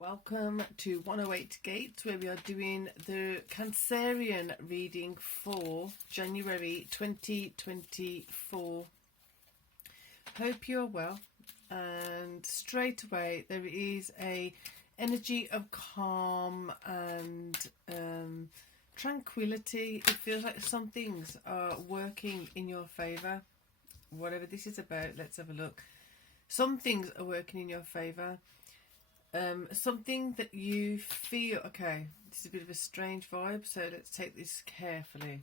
Welcome to 108 Gates, where we are doing the Cancerian reading for January 2024. Hope you're well. And straight away there is a energy of calm and tranquility. It feels like some things are working in your favour. Whatever this is about, let's have a look. Some things are working in your favour. Something that you feel, okay, this is a bit of a strange vibe, so let's take this carefully.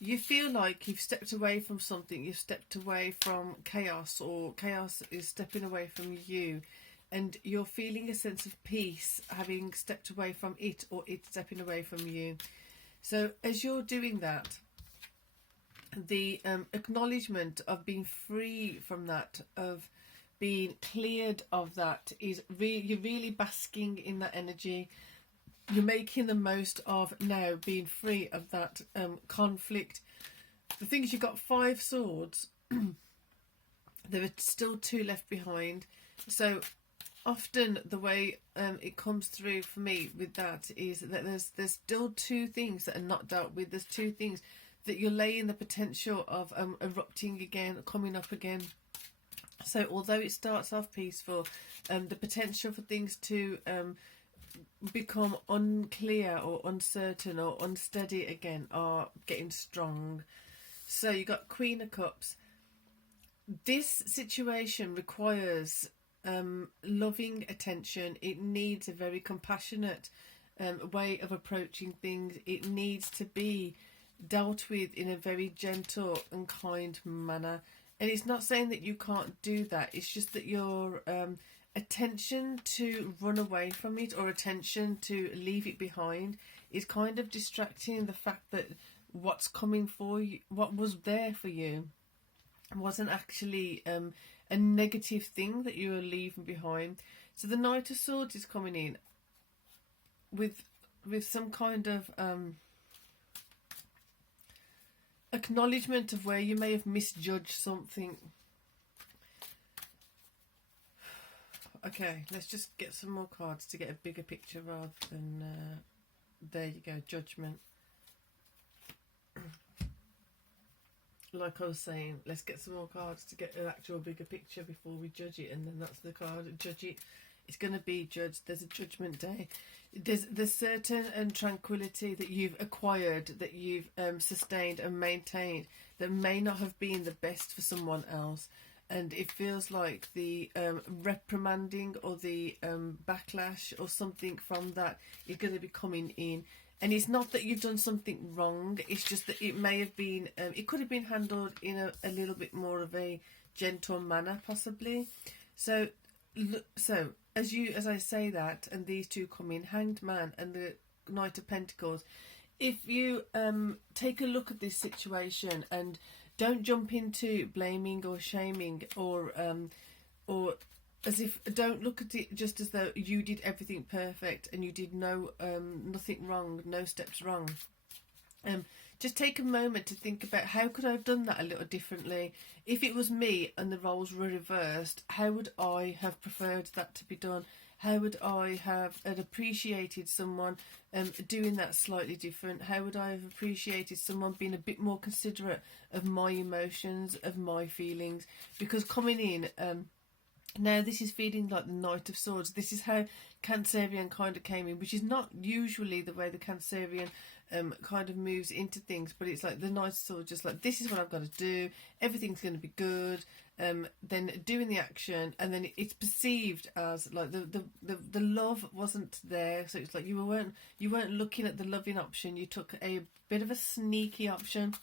You feel like you've stepped away from something, you've stepped away from chaos, or chaos is stepping away from you, and you're feeling a sense of peace having stepped away from it, or it stepping away from you. So as you're doing that, the acknowledgement of being free from that, of being cleared of that, is you're really basking in that energy. You're making the most of now being free of that conflict. The thing is, you've got 5 swords. There are still 2 left behind. So often the way it comes through for me with that is that there's still 2 things that are not dealt with. There's 2 things that you're laying the potential of erupting again, coming up again. So although it starts off peaceful, the potential for things to become unclear or uncertain or unsteady again are getting strong. So you got Queen of Cups. This situation requires loving attention. It needs a very compassionate way of approaching things. It needs to be dealt with in a very gentle and kind manner. And it's not saying that you can't do that. It's just that your attention to run away from it, or attention to leave it behind, is kind of distracting the fact that what's coming for you, what was there for you, wasn't actually a negative thing that you were leaving behind. So the Knight of Swords is coming in with some kind of acknowledgement of where you may have misjudged something. Okay, let's just get some more cards to get a bigger picture rather than there you go, Judgment. Like I was saying, let's get some more cards to get an actual bigger picture before we judge it, and then that's the card. Judge it. It's going to be judged. There's a judgment day. There's certain tranquility that you've acquired, that you've sustained and maintained, that may not have been the best for someone else. And it feels like the reprimanding or the backlash or something from that is going to be coming in. And it's not that you've done something wrong. It's just that it may have been, it could have been handled in a little bit more of a gentle manner, possibly. So as I say that, and these 2 come in, Hanged Man and the Knight of Pentacles, if you take a look at this situation and don't jump into blaming or shaming, or as if, don't look at it just as though you did everything perfect and you did nothing wrong, no steps wrong. Just take a moment to think about, how could I have done that a little differently? If it was me and the roles were reversed, how would I have preferred that to be done? How would I have appreciated someone doing that slightly different? How would I have appreciated someone being a bit more considerate of my emotions, of my feelings? Because coming in, now this is feeling like the Knight of Swords. This is how Cancerian kind of came in, which is not usually the way the Cancerian kind of moves into things, but it's like the Knight of Swords, just like, this is what I've got to do, everything's going to be good, then doing the action, and then it's perceived as like the love wasn't there. So it's like you weren't looking at the loving option, you took a bit of a sneaky option.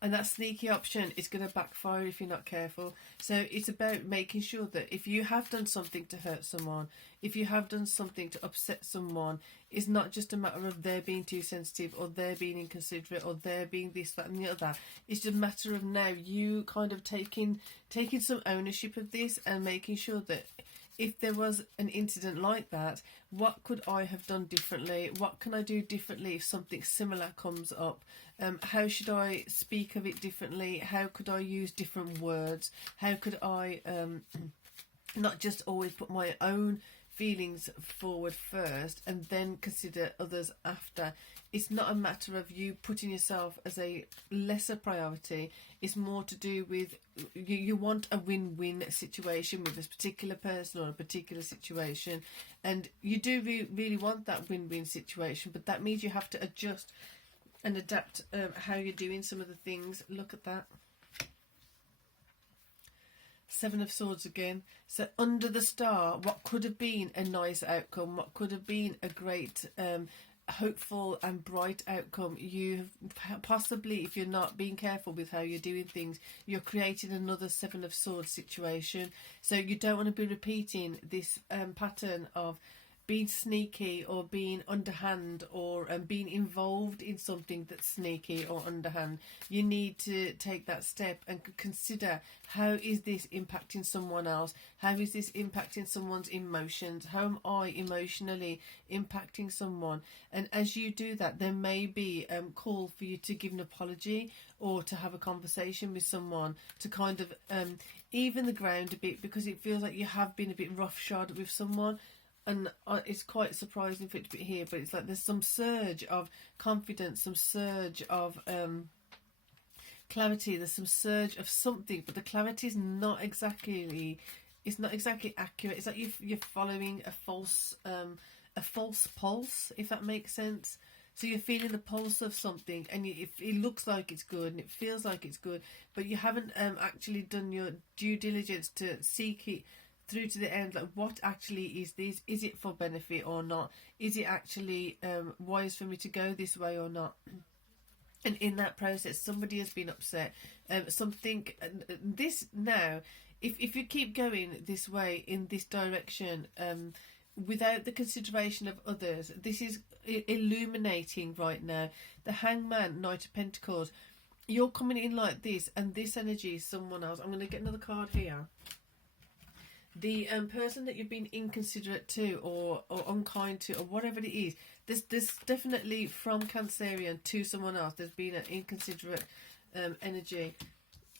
And that sneaky option is going to backfire if you're not careful. So it's about making sure that if you have done something to hurt someone, if you have done something to upset someone, it's not just a matter of they're being too sensitive, or they're being inconsiderate, or they're being this, that and the other. It's just a matter of now you kind of taking some ownership of this, and making sure that if there was an incident like that, what could I have done differently? What can I do differently if something similar comes up? How should I speak of it differently? How could I use different words? How could I not just always put my own feelings forward first and then consider others after. It's not a matter of you putting yourself as a lesser priority. It's more to do with you want a win-win situation with this particular person or a particular situation, and you do really want that win-win situation, but that means you have to adjust and adapt how you're doing some of the things. Look at that. Seven of Swords again. So under the star, what could have been a nice outcome, what could have been a great hopeful and bright outcome, you have possibly, if you're not being careful with how you're doing things, you're creating another Seven of Swords situation. So you don't want to be repeating this pattern of being sneaky or being underhand or being involved in something that's sneaky or underhand. You need to take that step and consider, how is this impacting someone else? How is this impacting someone's emotions? How am I emotionally impacting someone? And as you do that, there may be call for you to give an apology or to have a conversation with someone to kind of even the ground a bit, because it feels like you have been a bit roughshod with someone. And it's quite surprising for it to be here, but it's like there's some surge of confidence, some surge of clarity, there's some surge of something, but the clarity is not exactly, it's not exactly accurate. It's like you're following a false pulse, if that makes sense. So you're feeling the pulse of something, and it looks like it's good and it feels like it's good, but you haven't actually done your due diligence to seek it through to the end. Like, what actually is this? Is it for benefit or not? Is it actually wise for me to go this way or not? And in that process, somebody has been upset. Something, this now, if you keep going this way in this direction, without the consideration of others, this is illuminating right now. The Hangman, Knight of Pentacles, you're coming in like this, and this energy is someone else. I'm going to get another card here. The person that you've been inconsiderate to or unkind to or whatever it is, there's definitely from Cancerian to someone else, there's been an inconsiderate energy.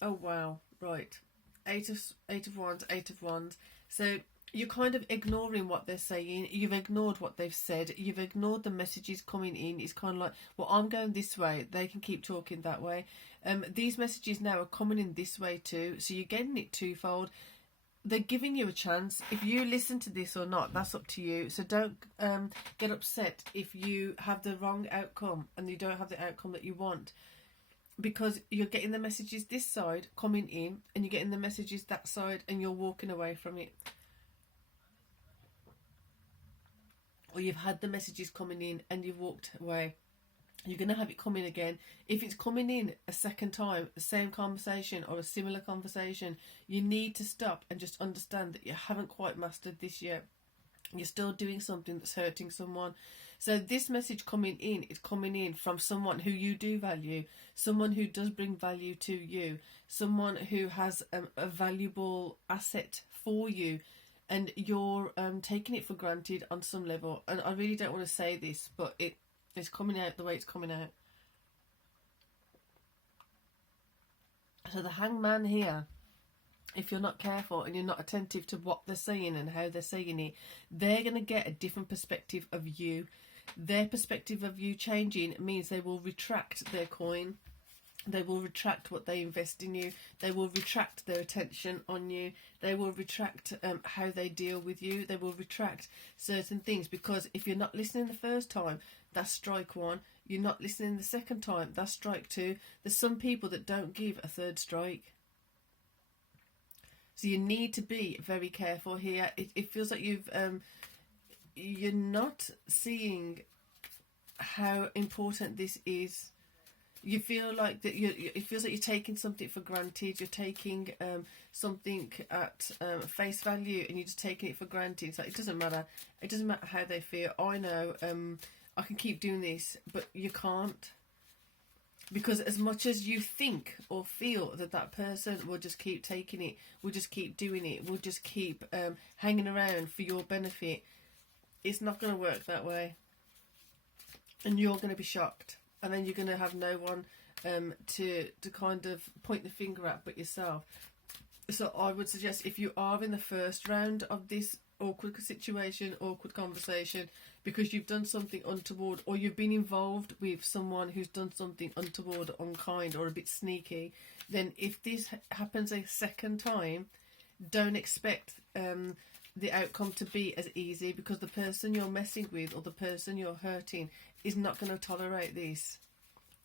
Oh wow, right. Eight of Wands. So you're kind of ignoring what they're saying. You've ignored what they've said. You've ignored the messages coming in. It's kind of like, well, I'm going this way, they can keep talking that way. These messages now are coming in this way too, so you're getting it twofold. They're giving you a chance. If you listen to this or not, that's up to you. So don't get upset if you have the wrong outcome and you don't have the outcome that you want, because you're getting the messages this side coming in and you're getting the messages that side and you're walking away from it. Or you've had the messages coming in and you've walked away. You're going to have it coming again. If it's coming in a second time, the same conversation or a similar conversation, you need to stop and just understand that you haven't quite mastered this yet. You're still doing something that's hurting someone. So this message coming in is coming in from someone who you do value, someone who does bring value to you, someone who has a valuable asset for you, and you're taking it for granted on some level. And I really don't want to say this, but it's coming out the way it's coming out. So the Hangman here, if you're not careful and you're not attentive to what they're saying and how they're saying it, they're going to get a different perspective of you. Their perspective of you changing means they will retract their coin. They will retract what they invest in you. They will retract their attention on you. They will retract how they deal with you. They will retract certain things, because if you're not listening the first time, that's strike one. You're not listening the second time, that's strike two. There's some people that don't give a third strike. So you need to be very careful here. It feels like you're not seeing how important this is. You feel like that it feels like you're taking something for granted. You're taking something at face value, and you're just taking it for granted. It's like, it doesn't matter. It doesn't matter how they feel. I know I can keep doing this, but you can't. Because as much as you think or feel that person will just keep taking it, will just keep doing it, will just keep hanging around for your benefit, it's not going to work that way. And you're going to be shocked. And then you're going to have no one to kind of point the finger at but yourself. So I would suggest, if you are in the first round of this awkward situation, awkward conversation, because you've done something untoward, or you've been involved with someone who's done something untoward, unkind, or a bit sneaky, then if this happens a second time, don't expect the outcome to be as easy, because the person you're messing with or the person you're hurting is not going to tolerate this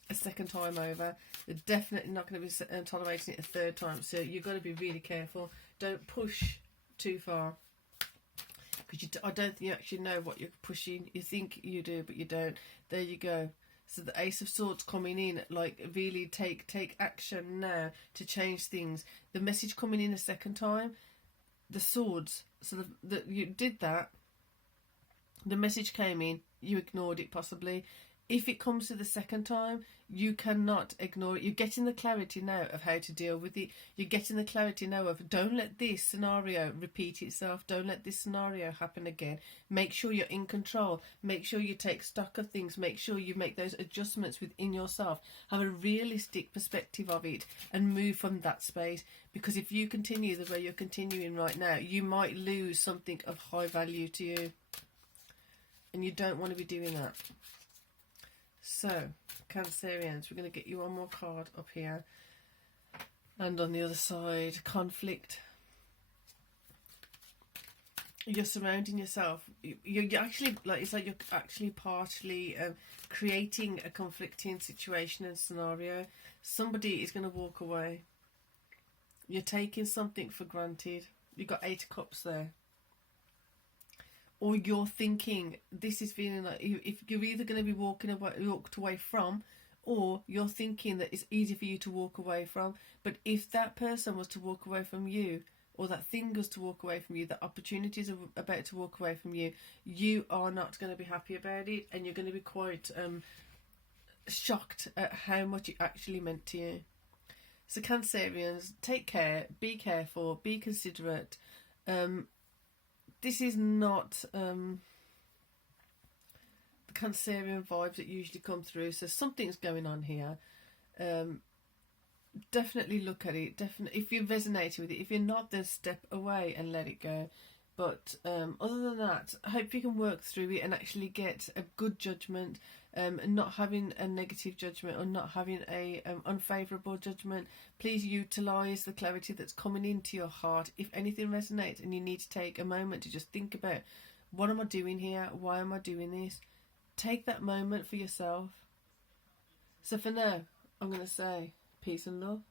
a second time over. They're definitely not going to be tolerating it a third time. So you've got to be really careful. Don't push too far, because I don't think you actually know what you're pushing. You think you do, but you don't. There you go. So the Ace of Swords coming in, like, really take action now to change things. The message coming in a second time, the swords. So you did that. The message came in. You ignored it possibly. If it comes to the second time, you cannot ignore it. You're getting the clarity now of how to deal with it. You're getting the clarity now of, don't let this scenario repeat itself. Don't let this scenario happen again. Make sure you're in control. Make sure you take stock of things. Make sure you make those adjustments within yourself. Have a realistic perspective of it and move from that space. Because if you continue the way you're continuing right now, you might lose something of high value to you. And you don't want to be doing that. So, Cancerians, we're going to get you one more card up here. And on the other side, conflict. You're surrounding yourself. You're actually, like, it's like you're actually partially creating a conflicting situation and scenario. Somebody is going to walk away. You're taking something for granted. You've got 8 of Cups there. Or you're thinking, this is feeling like, if you're either going to be walked away from, or you're thinking that it's easy for you to walk away from. But if that person was to walk away from you, or that thing was to walk away from you, that opportunities are about to walk away from you, you are not going to be happy about it, and you're going to be quite shocked at how much it actually meant to you. So Cancerians, take care, be careful, be considerate. This is not the Cancerian vibes that usually come through. So something's going on here. Definitely look at it. Definitely, if you're resonating with it. If you're not, then step away and let it go. But other than that, I hope you can work through it and actually get a good judgment, and not having a negative judgment or not having a unfavourable judgment. Please utilise the clarity that's coming into your heart. If anything resonates and you need to take a moment to just think about, what am I doing here? Why am I doing this? Take that moment for yourself. So for now, I'm going to say peace and love.